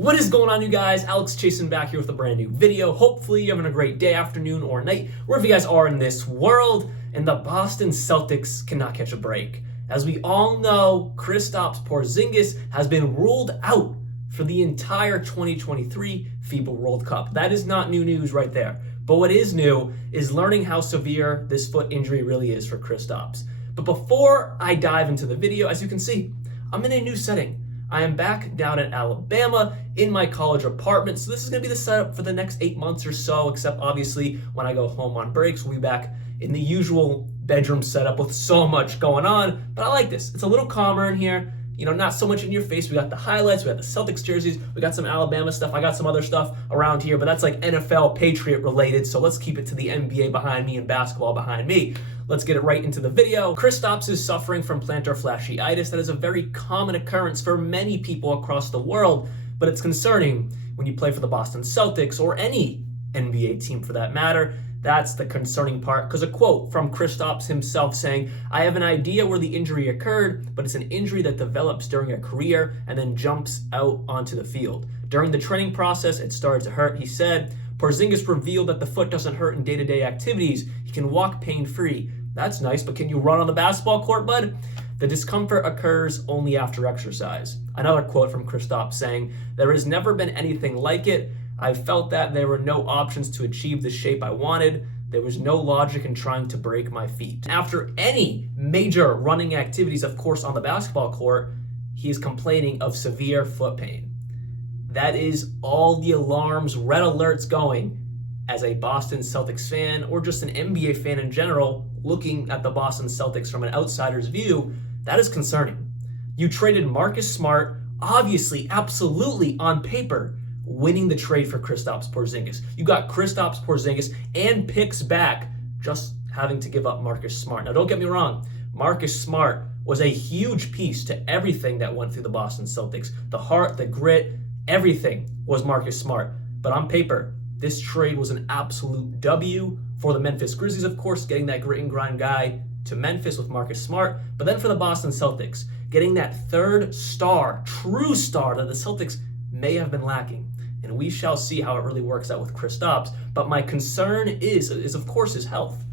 What is going on, you guys? Alex Chasen back here with a brand new video. Hopefully you're having a great day, afternoon, or night, wherever you guys are in this world. And the Boston Celtics cannot catch a break. As we all know, Kristaps Porziņģis has been ruled out for the entire 2023 FIBA World Cup. That is not new news right there. But what is new is learning how severe this foot injury really is for Kristaps. But before I dive into the video, as you can see, I'm in a new setting. I am back down in Alabama in my college apartment. So this is going to be the setup for the next 8 months or so, except obviously when I go home on breaks, we'll be back in the usual bedroom setup with so much going on. But I like this. It's a little calmer in here. You know, not so much in your face. We got the highlights, we got the Celtics jerseys, we got some Alabama stuff. I got some other stuff around here, but that's like NFL Patriot related. So let's keep it to the NBA behind me and basketball behind me. Let's get it right into the video. Kristaps is suffering from plantar fasciitis. That is a very common occurrence for many people across the world, but it's concerning when you play for the Boston Celtics or any NBA team for that matter. That's the concerning part, because a quote from Kristaps himself saying, "I have an idea where the injury occurred, but it's an injury that develops during a career and then jumps out onto the field. During the training process, it started to hurt," he said. Porzingis revealed that the foot doesn't hurt in day-to-day activities. He can walk pain-free. That's nice, but can you run on the basketball court, bud? The discomfort occurs only after exercise. Another quote from Kristaps saying, "There has never been anything like it. I felt that there were no options to achieve the shape I wanted. There was no logic in trying to break my feet." After any major running activities, of course, on the basketball court, he is complaining of severe foot pain. That is all the alarms, red alerts going as a Boston Celtics fan or just an NBA fan in general looking at the Boston Celtics from an outsider's view. That is concerning. You traded Marcus Smart, obviously, absolutely on paper, winning the trade for Kristaps Porziņģis. You got Kristaps Porziņģis and picks back, just having to give up Marcus Smart. Now, don't get me wrong. Marcus Smart was a huge piece to everything that went through the Boston Celtics. The heart, the grit, everything was Marcus Smart. But on paper, this trade was an absolute W for the Memphis Grizzlies, of course, getting that grit and grind guy to Memphis with Marcus Smart. But then for the Boston Celtics, getting that third star, true star that the Celtics may have been lacking. And we shall see how it really works out with Kristaps. But my concern is of course his health.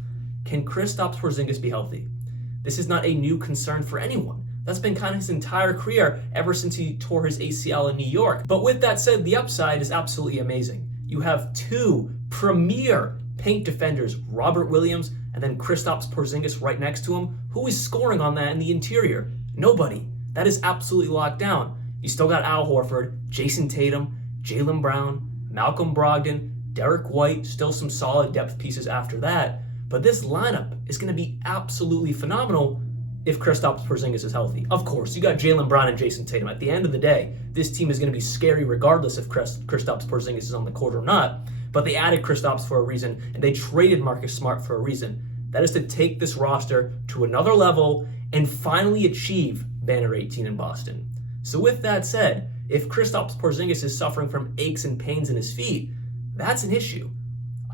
Can Kristaps Porziņģis be healthy? This is not a new concern for anyone. That's been kind of his entire career ever since he tore his ACL in New York. But with that said, the upside is absolutely amazing. You have two premier paint defenders, Robert Williams and then Kristaps Porziņģis right next to him. Who is scoring on that in the interior? Nobody. That is absolutely locked down. You still got Al Horford, Jason Tatum, Jaylen Brown, Malcolm Brogdon, Derek White, still some solid depth pieces after that. But this lineup is going to be absolutely phenomenal if Kristaps Porziņģis is healthy. Of course, you got Jaylen Brown and Jason Tatum. At the end of the day, this team is going to be scary regardless if Kristaps Porziņģis is on the court or not. But they added Kristaps for a reason, and they traded Marcus Smart for a reason. That is to take this roster to another level and finally achieve Banner 18 in Boston. So with that said, if Kristaps Porziņģis is suffering from aches and pains in his feet, that's an issue.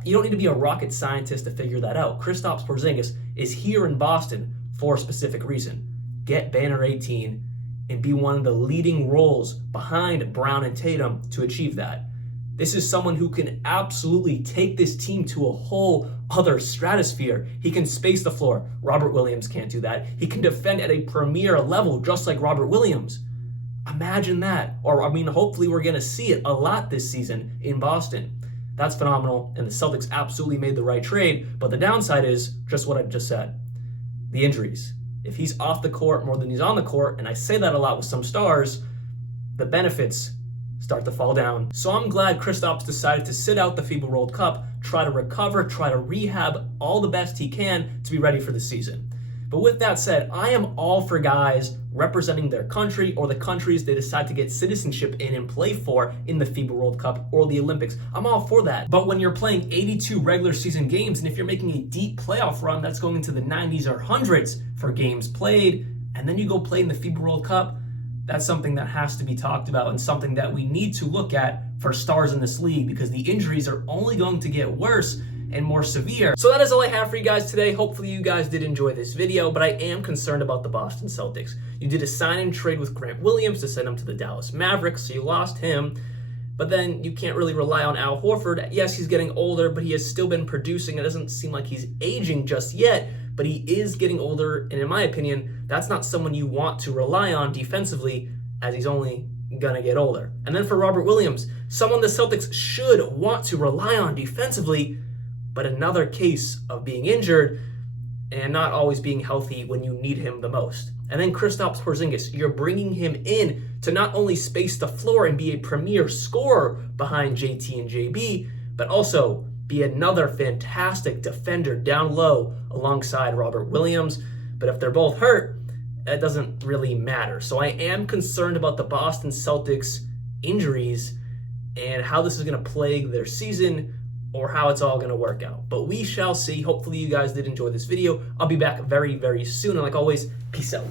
You don't need to be a rocket scientist to figure that out. Kristaps Porziņģis is here in Boston for a specific reason. Get Banner 18 and be one of the leading roles behind Brown and Tatum to achieve that. This is someone who can absolutely take this team to a whole other stratosphere. He can space the floor. Robert Williams can't do that. He can defend at a premier level just like Robert Williams. Imagine that. Hopefully we're going to see it a lot this season in Boston. That's phenomenal, and the Celtics absolutely made the right trade, but the downside is just what I just said. The injuries. If he's off the court more than he's on the court, and I say that a lot with some stars, the benefits start to fall down. So I'm glad Kristaps decided to sit out the FIBA World Cup, try to recover, try to rehab all the best he can to be ready for the season. But with that said, I am all for guys representing their country or the countries they decide to get citizenship in and play for in the FIBA World Cup or the Olympics. I'm all for that. But when you're playing 82 regular season games, and if you're making a deep playoff run that's going into the 90s or hundreds for games played, and then you go play in the FIBA World Cup, that's something that has to be talked about and something that we need to look at for stars in this league, because the injuries are only going to get worse and more severe. So that is all I have for you guys today. Hopefully you guys did enjoy this video, but I am concerned about the Boston Celtics. You did a sign and trade with Grant Williams to send him to the Dallas Mavericks, so you lost him. But then you can't really rely on Al Horford. Yes, he's getting older, but he has still been producing. It doesn't seem like he's aging just yet, but he is getting older. And in my opinion, that's not someone you want to rely on defensively, as he's only going to get older. And then for Robert Williams, someone the Celtics should want to rely on defensively, but another case of being injured and not always being healthy when you need him the most. And then Kristaps Porziņģis, you're bringing him in to not only space the floor and be a premier scorer behind JT and JB, but also be another fantastic defender down low alongside Robert Williams. But if they're both hurt, that doesn't really matter. So I am concerned about the Boston Celtics injuries and how this is going to plague their season or how it's all going to work out. But we shall see. Hopefully you guys did enjoy this video. I'll be back very, very soon. And like always, peace out.